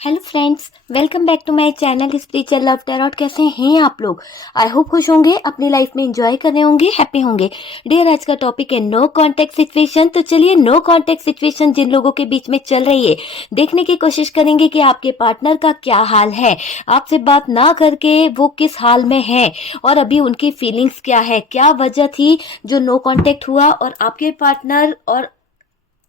Hello friends, welcome back to my channel spiritual love tarot. कैसे हैं आप लोग? आई होप खुश होंगे, अपनी लाइफ में एंजॉय कर रहे होंगे, हैप्पी होंगे। डियर, आज का टॉपिक है नो कांटेक्ट सिचुएशन। तो चलिए, नो कांटेक्ट सिचुएशन जिन लोगों के बीच में चल रही है, देखने की कोशिश करेंगे कि आपके पार्टनर का क्या हाल है, आपसे बात ना करके वो किस हाल में है और अभी उनकी फीलिंग्स क्या है, क्या वजह थी जो नो कांटेक्ट हुआ और आपके पार्टनर और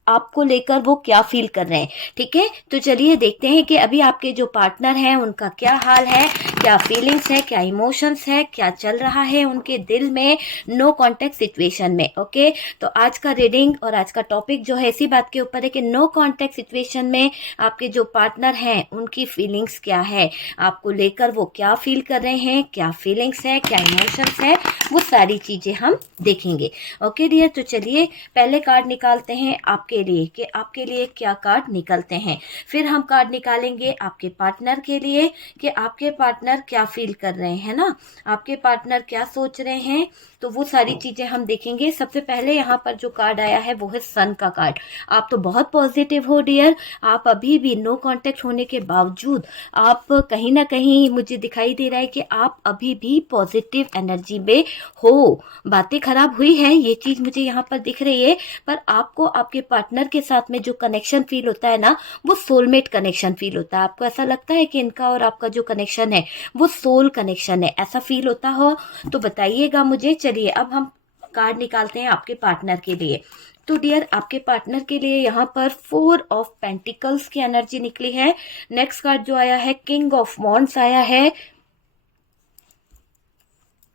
आपको लेकर वो क्या फील कर रहे हैं। ठीक है, तो चलिए देखते हैं कि अभी आपके जो पार्टनर हैं उनका क्या हाल है, क्या फीलिंग्स है, क्या इमोशंस है, क्या चल रहा है उनके दिल में नो कांटेक्ट सिचुएशन में। ओके, तो आज का रीडिंग और आज का टॉपिक जो है इसी बात के ऊपर है कि नो कांटेक्ट सिचुएशन में आपके जो पार्टनर हैं उनकी फीलिंग्स क्या है, आपको लेकर वो क्या फील कर रहे हैं, क्या फीलिंग्स है, क्या इमोशंस है, वो सारी चीजें हम देखेंगे। ओके डियर, तो चलिए पहले कार्ड निकालते हैं आपके लिए कि आपके लिए क्या कार्ड निकलते हैं। फिर हम कार्ड निकालेंगे आपके पार्टनर के लिए कि आपके पार्टनर क्या फील कर रहे हैं ना, आपके पार्टनर क्या सोच रहे हैं, तो वो सारी चीजें हम देखेंगे। सबसे पहले यहाँ पर जो कार्ड आया है वो है सन का कार्ड। आप तो बहुत पॉजिटिव हो डियर, आप अभी भी नो कांटेक्ट होने के बावजूद आप कहीं ना कहीं मुझे दिखाई दे रहा है कि आप अभी भी पॉजिटिव एनर्जी में हो। बातें खराब हुई है, ये चीज मुझे यहाँ पर दिख रही है, पर आपको आपके पार्टनर के साथ में जो कनेक्शन फील होता है ना, वो सोलमेट कनेक्शन फील होता है। आपको ऐसा लगता है कि इनका और आपका जो कनेक्शन है वो सोल कनेक्शन है, ऐसा फील होता हो तो बताइएगा मुझे। चलिए अब हम कार्ड निकालते हैं आपके पार्टनर के लिए। तो डियर, आपके पार्टनर के लिए यहाँ पर 4 ऑफ पेंटिकल्स की एनर्जी निकली है। नेक्स्ट कार्ड जो आया है किंग ऑफ वॉन्ड्स आया है।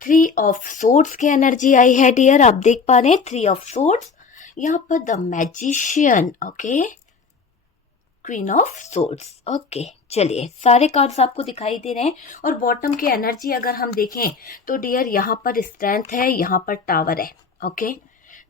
3 ऑफ सोर्ड्स की एनर्जी आई है डियर, आप देख पा रहे हैं 3 ऑफ सोर्ड्स। यहाँ पर the magician, okay, queen of swords. Okay, चलिए सारे कार्ड्स आपको दिखाई दे रहे हैं। और बॉटम की एनर्जी अगर हम देखें तो डियर यहाँ पर स्ट्रेंथ है, यहाँ पर टावर है। ओके,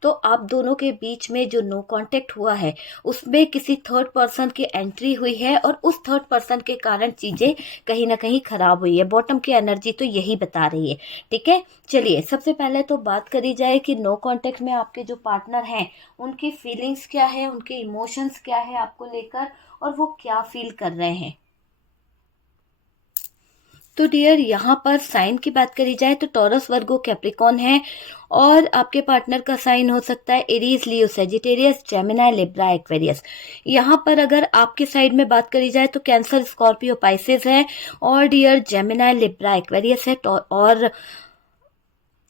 तो आप दोनों के बीच में जो नो कांटेक्ट हुआ है उसमें किसी थर्ड पर्सन की एंट्री हुई है और उस थर्ड पर्सन के कारण चीजें कहीं ना कहीं खराब हुई है। बॉटम की एनर्जी तो यही बता रही है। ठीक है, चलिए सबसे पहले तो बात करी जाए कि नो कांटेक्ट में आपके जो पार्टनर हैं उनकी फीलिंग्स क्या है, उनके इमोशंस क्या है आपको लेकर, और वो क्या फील कर रहे हैं। तो डियर, यहाँ पर साइन की बात करी जाए तो टॉरस, वर्गो, कैप्रिकॉन है। और आपके पार्टनर का साइन हो सकता है एरीज, लियो, सेजिटेरियस, जेमिनी, लिब्रा, एक्वेरियस। यहाँ पर अगर आपके साइड में बात करी जाए तो कैंसर, स्कॉर्पियो, पाइसेस है। और डियर, जेमिनी, लिब्रा, एक्वेरियस है और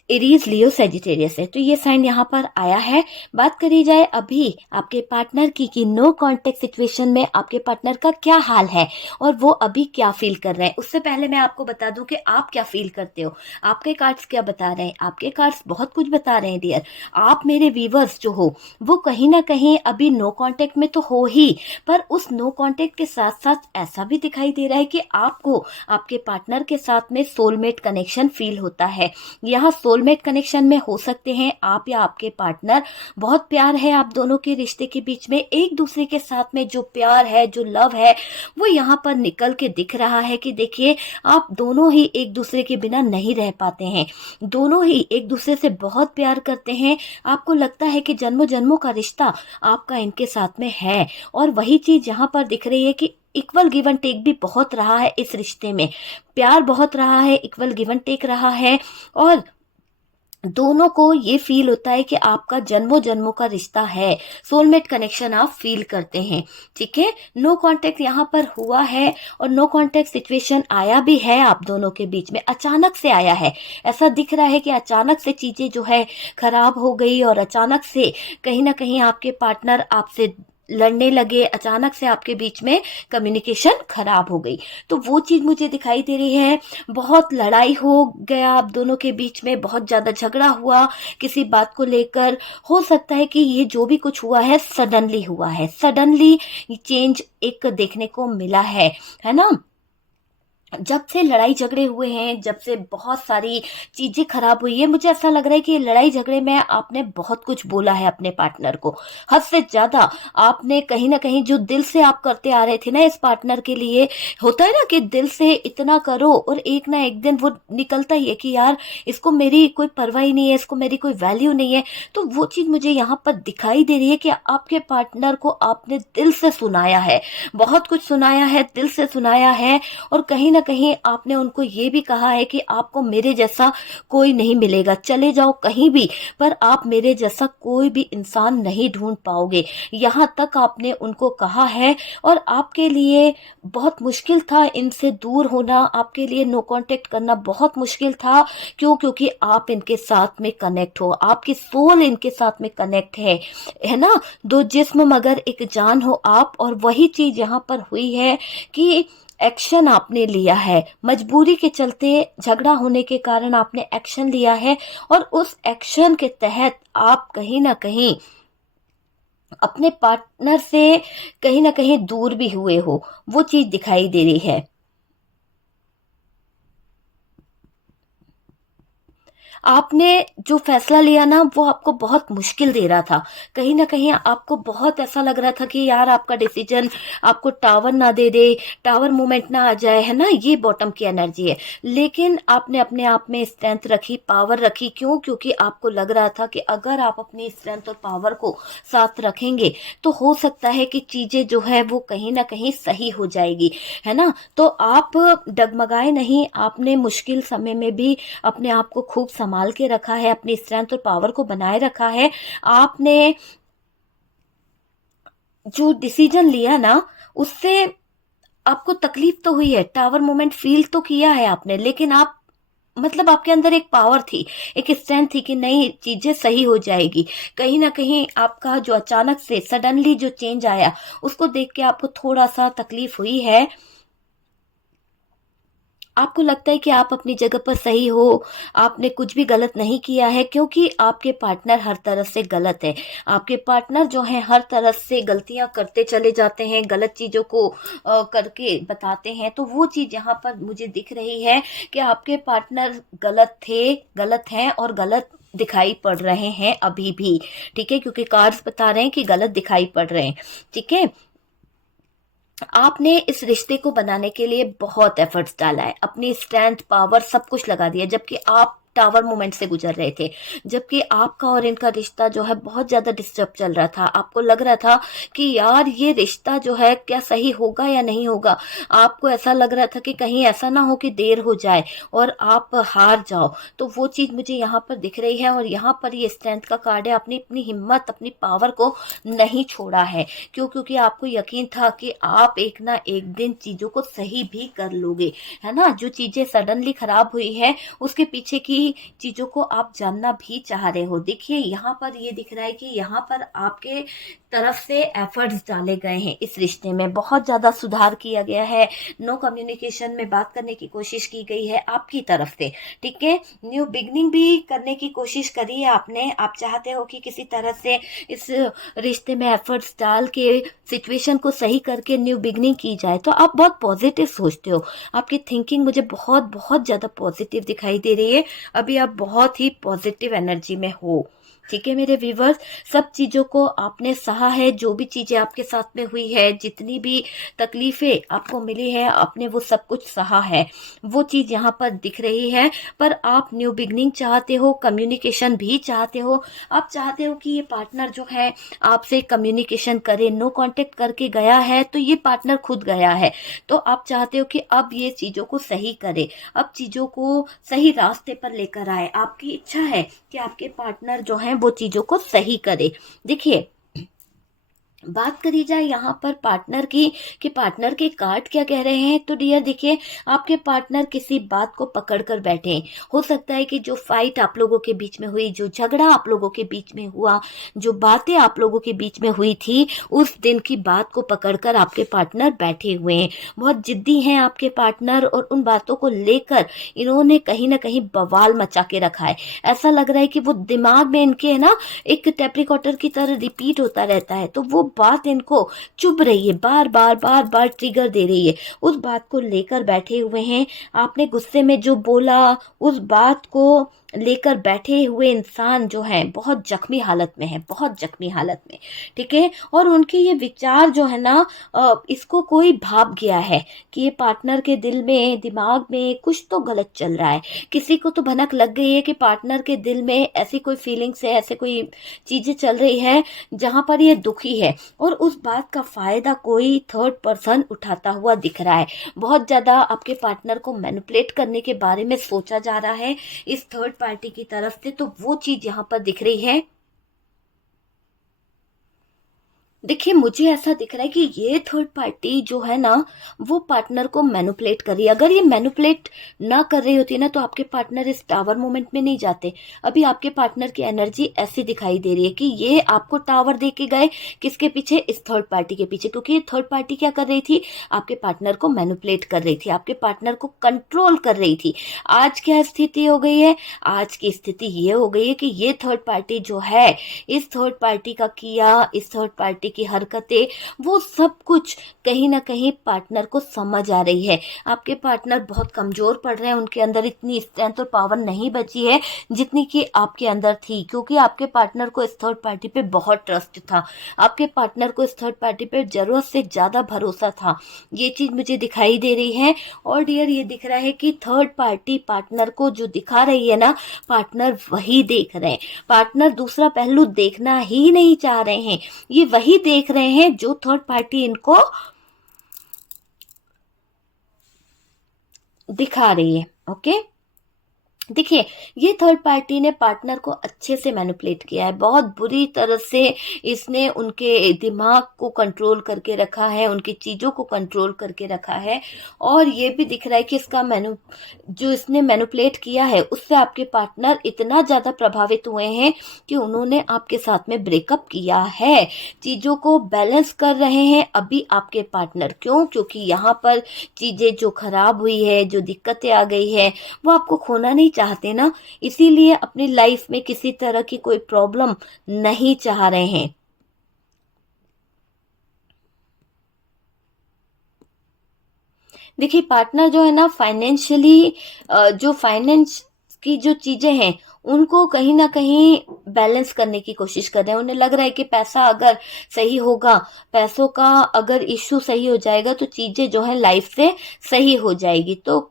एरीज, लियो, सेजिटेरियस है। तो ये साइन यहाँ पर आया है। बात करी जाए अभी आपके पार्टनर की कि नो कांटेक्ट सिचुएशन में आपके पार्टनर का क्या हाल है और वो अभी क्या फील कर रहे हैं। उससे पहले मैं आपको बता दूं कि आप क्या फील करते हो। आपके कार्ड्स क्या बता रहे हैं? आपके कार्ड्स बहुत कुछ बता रहे हैं डियर। आप मेरे व्यूवर्स जो हो वो कहीं ना कहीं अभी नो कांटेक्ट में तो हो ही, पर उस नो कांटेक्ट के साथ साथ ऐसा भी दिखाई दे रहा है कि आपको आपके पार्टनर के साथ में सोलमेट कनेक्शन फील होता है। यहाँ सोलमेट कनेक्शन में हो सकते हैं आप या आपके पार्टनर। बहुत प्यार है आप दोनों के रिश्ते के बीच में, एक दूसरे के साथ में जो प्यार है, जो लव है, वो यहाँ पर निकल के दिख रहा है कि देखिए आप दोनों ही एक दूसरे के बिना नहीं रह पाते हैं, दोनों ही एक दूसरे से बहुत प्यार करते हैं। आपको लगता है कि जन्मों जन्मों का रिश्ता आपका इनके साथ में है। और वही चीज यहाँ पर दिख रही है कि इक्वल गिव एंड टेक भी बहुत रहा है इस रिश्ते में, प्यार बहुत रहा है, इक्वल गिव एंड टेक रहा है। और दोनों को ये फील होता है कि आपका जन्मों जन्मों का रिश्ता है, सोलमेट कनेक्शन आप फील करते हैं। ठीक है, नो कांटेक्ट यहाँ पर हुआ है और नो कांटेक्ट सिचुएशन आया भी है आप दोनों के बीच में, अचानक से आया है। ऐसा दिख रहा है कि अचानक से चीजें जो है खराब हो गई और अचानक से कहीं ना कहीं आपके पार्टनर आपसे लड़ने लगे, अचानक से आपके बीच में कम्युनिकेशन खराब हो गई। तो वो चीज मुझे दिखाई दे रही है। बहुत लड़ाई हो गया आप दोनों के बीच में, बहुत ज्यादा झगड़ा हुआ किसी बात को लेकर। हो सकता है कि ये जो भी कुछ हुआ है सडनली हुआ है, सडनली चेंज एक देखने को मिला है ना। जब से लड़ाई झगड़े हुए हैं, जब से बहुत सारी चीजें खराब हुई है, मुझे ऐसा लग रहा है कि लड़ाई झगड़े में आपने बहुत कुछ बोला है अपने पार्टनर को, हद से ज्यादा। आपने कहीं ना कहीं जो दिल से आप करते आ रहे थे ना इस पार्टनर के लिए, होता है ना कि दिल से इतना करो और एक ना एक दिन वो निकलता ही है कि यार इसको मेरी कोई परवाह ही नहीं है, इसको मेरी कोई वैल्यू नहीं है। तो वो चीज मुझे यहाँ पर दिखाई दे रही है कि आपके पार्टनर को आपने दिल से सुनाया है, बहुत कुछ सुनाया है, दिल से सुनाया है। और कहीं ना कहीं आपने उनको ये भी कहा है कि आपको मेरे जैसा कोई नहीं मिलेगा, चले जाओ कहीं भी, पर आप मेरे जैसा कोई भी इंसान नहीं ढूंढ पाओगे, यहाँ तक आपने उनको कहा है। और आपके लिए बहुत मुश्किल था इनसे दूर होना, आपके लिए नो कांटेक्ट करना बहुत मुश्किल था। क्यों? क्योंकि आप इनके साथ में कनेक्ट हो, आपकी सोल इनके साथ में कनेक्ट है ना। दो जिस्म मगर एक जान हो आप। और वही चीज यहाँ पर हुई है कि एक्शन आपने लिया है, मजबूरी के चलते, झगड़ा होने के कारण आपने एक्शन लिया है। और उस एक्शन के तहत आप कहीं ना कहीं अपने पार्टनर से कहीं ना कहीं दूर भी हुए हो, वो चीज दिखाई दे रही है। आपने जो फैसला लिया ना वो आपको बहुत मुश्किल दे रहा था, कहीं ना कहीं आपको बहुत ऐसा लग रहा था कि यार आपका डिसीजन आपको टावर ना दे दे, टावर मूवमेंट ना आ जाए, है ना, ये बॉटम की एनर्जी है। लेकिन आपने अपने आप में स्ट्रेंथ रखी, पावर रखी। क्यों? क्योंकि आपको लग रहा था कि अगर आप अपनी स्ट्रेंथ और पावर को साथ रखेंगे तो हो सकता है कि चीजें जो है वो कहीं ना कहीं सही हो जाएगी, है ना। तो आप डगमगाए नहीं, आपने मुश्किल समय में भी अपने आप को खूब संभाल के रखा है, अपनी स्ट्रेंथ और पावर को बनाए रखा है। आपने जो डिसीजन लिया ना उससे आपको तकलीफ तो हुई है, टावर मोमेंट फील तो किया है आपने, लेकिन आप मतलब आपके अंदर एक पावर थी, एक स्ट्रेंथ थी कि नहीं चीजें सही हो जाएगी। कहीं ना कहीं आपका जो अचानक से सडनली जो चेंज आया उसको देख के आपको थोड़ा सा तकलीफ हुई है। आपको लगता है कि आप अपनी जगह पर सही हो, आपने कुछ भी गलत नहीं किया है, क्योंकि आपके पार्टनर हर तरह से गलत है। आपके पार्टनर जो हैं हर तरह से गलतियां करते चले जाते हैं, गलत चीजों को करके बताते हैं। तो वो चीज यहाँ पर मुझे दिख रही है कि आपके पार्टनर गलत थे, गलत हैं और गलत दिखाई पड़ रहे हैं अभी भी। ठीक है, क्योंकि कार्ड्स बता रहे हैं कि गलत दिखाई पड़ रहे हैं। ठीक है, आपने इस रिश्ते को बनाने के लिए बहुत एफर्ट्स डाला है, अपनी स्ट्रेंथ, पावर सब कुछ लगा दिया, जबकि आप टावर मोमेंट से गुजर रहे थे, जबकि आपका और इनका रिश्ता जो है बहुत ज्यादा डिस्टर्ब चल रहा था। आपको लग रहा था कि यार ये रिश्ता जो है क्या सही होगा या नहीं होगा। आपको ऐसा लग रहा था कि कहीं ऐसा ना हो कि देर हो जाए और आप हार जाओ। तो वो चीज मुझे यहाँ पर दिख रही है। और यहाँ पर ये स्ट्रेंथ का कार्ड है, अपनी अपनी हिम्मत, अपनी पावर को नहीं छोड़ा है। क्यों? क्योंकि आपको यकीन था कि आप एक ना एक दिन चीजों को सही भी कर लोगे, है ना। जो चीजें सडनली खराब हुई है उसके पीछे की चीजों को आप जानना भी चाह रहे हो। देखिए यहाँ पर ये दिख रहा है कि यहाँ पर आपके तरफ से एफर्ट्स डाले गए हैं, इस रिश्ते में बहुत ज्यादा सुधार किया गया है, नो कम्युनिकेशन में बात करने की कोशिश की गई है आपकी तरफ से। ठीक है, न्यू बिगनिंग भी करने की कोशिश करी है आपने। आप चाहते हो कि किसी तरह से इस रिश्ते में एफर्ट्स डाल के सिचुएशन को सही करके न्यू बिगनिंग की जाए। तो आप बहुत पॉजिटिव सोचते हो, आपकी थिंकिंग मुझे बहुत बहुत ज्यादा पॉजिटिव दिखाई दे रही है। अभी आप बहुत ही पॉजिटिव एनर्जी में हो। ठीक है मेरे व्यूवर्स, सब चीजों को आपने सहा है, जो भी चीजें आपके साथ में हुई है, जितनी भी तकलीफें आपको मिली है, आपने वो सब कुछ सहा है, वो चीज यहाँ पर दिख रही है। पर आप न्यू बिगनिंग चाहते हो, कम्युनिकेशन भी चाहते हो। आप चाहते हो कि ये पार्टनर जो है आपसे कम्युनिकेशन करे, नो कांटेक्ट करके गया है तो ये पार्टनर खुद गया है, तो आप चाहते हो कि अब ये चीजों को सही करे, अब चीजों को सही रास्ते पर लेकर आए। आपकी इच्छा है कि आपके पार्टनर जो है वो चीजों को सही करे। देखिए बात करी जाए यहाँ पर पार्टनर की कि पार्टनर के कार्ड क्या कह रहे हैं, तो डियर देखिए आपके पार्टनर किसी बात को पकड़ कर बैठे हैं। हो सकता है कि जो फाइट आप लोगों के बीच में हुई, जो झगड़ा आप लोगों के बीच में हुआ, जो बातें आप लोगों के बीच में हुई थी, उस दिन की बात को पकड़कर आपके पार्टनर बैठे हुए हैं। बहुत जिद्दी हैं आपके पार्टनर और उन बातों को लेकर इन्होंने कहीं ना कहीं बवाल मचा के रखा है। ऐसा लग रहा है कि वो दिमाग में इनके है ना एक टेप रिकॉर्डर की तरह रिपीट होता रहता है, तो वो बात इनको चुभ रही है, बार बार बार बार ट्रिगर दे रही है, उस बात को लेकर बैठे हुए हैं। आपने गुस्से में जो बोला उस बात को लेकर बैठे हुए इंसान जो है बहुत जख्मी हालत में है, बहुत जख्मी हालत में, ठीक है। और उनके ये विचार जो है ना, इसको कोई भाप गया है कि ये पार्टनर के दिल में, दिमाग में कुछ तो गलत चल रहा है। किसी को तो भनक लग गई है कि पार्टनर के दिल में ऐसी कोई फीलिंग्स है, ऐसे कोई चीजें चल रही है जहां पर ये दुखी है, और उस बात का फायदा कोई थर्ड पर्सन उठाता हुआ दिख रहा है। बहुत ज्यादा आपके पार्टनर को मैनिपुलेट करने के बारे में सोचा जा रहा है इस थर्ड पार्टी की तरफ से, तो वो चीज यहाँ पर दिख रही है। देखिए, मुझे ऐसा दिख रहा है कि ये थर्ड पार्टी जो है ना, वो पार्टनर को मैनिपुलेट कर रही है। अगर ये मैनिपुलेट ना कर रही होती ना तो आपके पार्टनर इस टावर मोमेंट में नहीं जाते। अभी आपके पार्टनर की एनर्जी ऐसी दिखाई दे रही है कि ये आपको टावर दे के गए, किसके पीछे? इस थर्ड पार्टी के पीछे। क्योंकि ये थर्ड पार्टी क्या कर रही थी? आपके पार्टनर को मैनिपुलेट कर रही थी, आपके पार्टनर को कंट्रोल कर रही थी। आज क्या स्थिति हो गई है? आज की स्थिति ये हो गई है कि ये थर्ड पार्टी जो है, इस थर्ड पार्टी का किया, इस थर्ड पार्टी की हरकतें, वो सब कुछ कहीं ना कहीं पार्टनर को समझ आ रही है। आपके पार्टनर बहुत कमजोर पड़ रहे हैं, उनके अंदर इतनी स्ट्रेंथ और पावर नहीं बची है जितनी कि आपके अंदर थी, क्योंकि आपके पार्टनर को इस थर्ड पार्टी पे बहुत ट्रस्ट था, आपके पार्टनर को इस थर्ड पार्टी पे जरूरत से ज्यादा भरोसा था। ये चीज मुझे दिखाई दे रही है। और डियर, ये दिख रहा है कि थर्ड पार्टी पार्टनर को जो दिखा रही है ना, पार्टनर वही देख रहे हैं। पार्टनर दूसरा पहलू देखना ही नहीं चाह रहे हैं, ये वही देख रहे हैं जो थर्ड पार्टी इनको दिखा रही है। ओके, देखिए, ये थर्ड पार्टी ने पार्टनर को अच्छे से मैनिपुलेट किया है, बहुत बुरी तरह से इसने उनके दिमाग को कंट्रोल करके रखा है, उनकी चीजों को कंट्रोल करके रखा है। और ये भी दिख रहा है कि इसका जो इसने मैनिपुलेट किया है उससे आपके पार्टनर इतना ज्यादा प्रभावित हुए हैं कि उन्होंने आपके साथ में ब्रेकअप किया है। चीजों को बैलेंस कर रहे हैं अभी आपके पार्टनर। क्यों? क्योंकि यहाँ पर चीजें जो खराब हुई है, जो दिक्कतें आ गई है, वो आपको खोना नहीं चाहते ना, इसीलिए अपनी लाइफ में किसी तरह की कोई प्रॉब्लम नहीं चाह रहे हैं। देखिए, पार्टनर जो है ना, फाइनेंशियली जो फाइनेंस की जो चीजें हैं उनको कहीं ना कहीं बैलेंस करने की कोशिश कर रहे हैं। उन्हें लग रहा है कि पैसा अगर सही होगा, पैसों का अगर इश्यू सही हो जाएगा तो चीजें जो है लाइफ से सही हो जाएगी। तो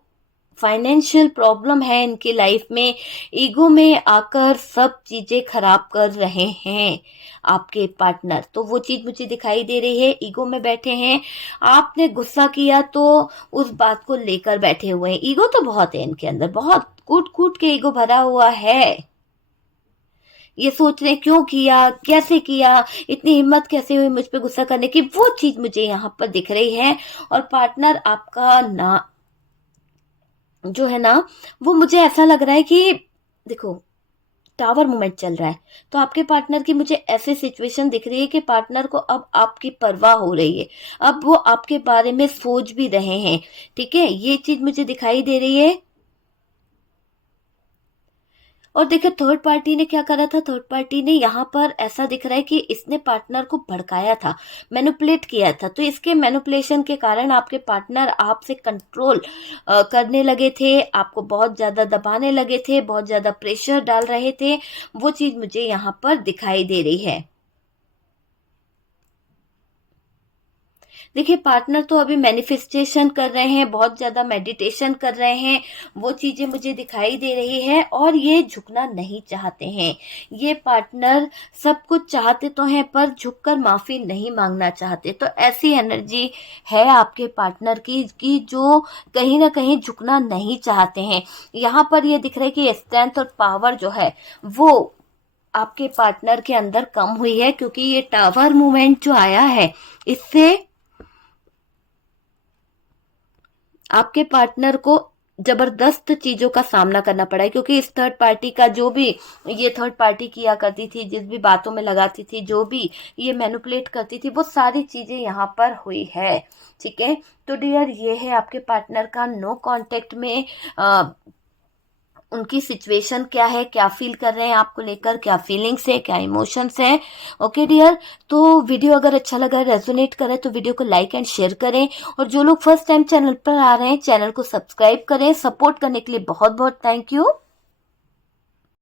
फाइनेंशियल प्रॉब्लम है इनकी लाइफ में, ईगो में आकर सब चीजें खराब कर रहे हैं आपके पार्टनर। तो वो चीज मुझे दिखाई दे रही है, ईगो में बैठे हैं। आपने गुस्सा किया तो उस बात को लेकर बैठे हुए हैं। ईगो तो बहुत है इनके अंदर, बहुत कूट कूट के ईगो भरा हुआ है। ये सोच रहे क्यों किया, कैसे किया, इतनी हिम्मत कैसे हुई मुझ पे गुस्सा करने की, वो चीज मुझे यहाँ पर दिख रही है। और पार्टनर आपका ना जो है ना, वो मुझे ऐसा लग रहा है कि देखो, टावर मूवमेंट चल रहा है, तो आपके पार्टनर की मुझे ऐसी सिचुएशन दिख रही है कि पार्टनर को अब आपकी परवाह हो रही है, अब वो आपके बारे में सोच भी रहे हैं। ठीक है, ये चीज मुझे दिखाई दे रही है। और देखिए, थर्ड पार्टी ने क्या करा था, थर्ड पार्टी ने यहाँ पर ऐसा दिख रहा है कि इसने पार्टनर को भड़काया था, मैनिपुलेट किया था। तो इसके मैनिपुलेशन के कारण आपके पार्टनर आपसे कंट्रोल करने लगे थे, आपको बहुत ज्यादा दबाने लगे थे, बहुत ज्यादा प्रेशर डाल रहे थे। वो चीज मुझे यहाँ पर दिखाई दे रही है। देखिए, पार्टनर तो अभी मैनिफेस्टेशन कर रहे हैं, बहुत ज्यादा मेडिटेशन कर रहे हैं, वो चीजें मुझे दिखाई दे रही है। और ये झुकना नहीं चाहते हैं, ये पार्टनर सब कुछ चाहते तो हैं पर झुककर माफी नहीं मांगना चाहते। तो ऐसी एनर्जी है आपके पार्टनर की कि जो कहीं ना कहीं झुकना नहीं चाहते हैं। यहाँ पर ये दिख रहा है कि स्ट्रेंथ और पावर जो है वो आपके पार्टनर के अंदर कम हुई है, क्योंकि ये टावर मूवमेंट जो आया है इससे आपके पार्टनर को जबरदस्त चीजों का सामना करना पड़ा है। क्योंकि इस थर्ड पार्टी का जो भी ये थर्ड पार्टी किया करती थी, जिस भी बातों में लगाती थी, जो भी ये मैनिपुलेट करती थी, वो सारी चीजें यहाँ पर हुई है। ठीक है, तो डियर, ये है आपके पार्टनर का नो कांटेक्ट में उनकी सिचुएशन क्या है, क्या फील कर रहे हैं आपको लेकर, क्या फीलिंग्स है, क्या इमोशंस है। ओके डियर, तो वीडियो अगर अच्छा लगा, रेजोनेट करे तो वीडियो को लाइक एंड शेयर करें, और जो लोग फर्स्ट टाइम चैनल पर आ रहे हैं चैनल को सब्सक्राइब करें। सपोर्ट करने के लिए बहुत बहुत थैंक यू।